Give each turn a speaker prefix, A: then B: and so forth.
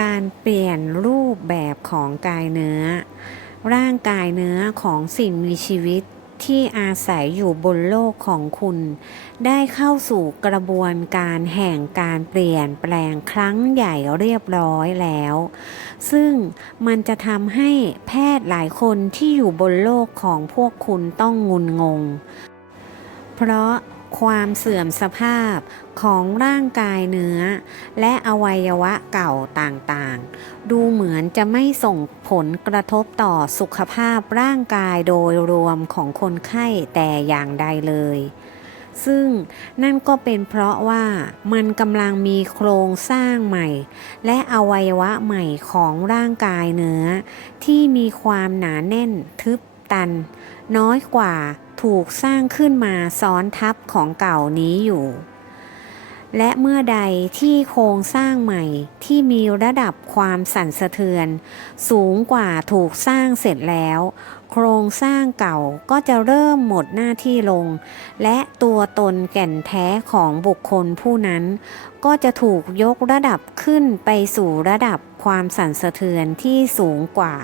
A: การเปลี่ยนรูปแบบของกายเนื้อ ร่างกายเนื้อของสิ่งมีชีวิตที่อาศัยอยู่บนโลกของคุณ ได้เข้าสู่กระบวนการแห่งการเปลี่ยนแปลงครั้งใหญ่เรียบร้อยแล้ว ซึ่งมันจะทำให้แพทย์หลายคนที่อยู่บนโลกของพวกคุณต้องงุนงง เพราะ ความเสื่อมสภาพของร่างกายเนื้อ และอวัยวะเก่าต่างๆ ดูเหมือนจะไม่ส่งผลกระทบต่อสุขภาพร่างกายโดยรวมของคนไข้แต่อย่างใดเลยซึ่งนั่นก็เป็นเพราะว่ามันกำลังมีโครงสร้างใหม่ และอวัยวะใหม่ของร่างกายเนื้อ ที่มีความหนาแน่นทึบตัน น้อยกว่า ถูกสร้างขึ้นมาซ้อนทับของเก่านี้อยู่ และเมื่อใดที่โครงสร้างใหม่ที่มีระดับความสั่นสะเทือน สูงกว่าถูกสร้างเสร็จแล้ว โครงสร้างเก่าก็จะเริ่มหมดหน้าที่ลง และตัวตนแก่นแท้ของบุคคลผู้นั้น ก็จะถูกยกระดับขึ้นไปสู่ระดับความสั่นสะเทือนที่สูงกว่า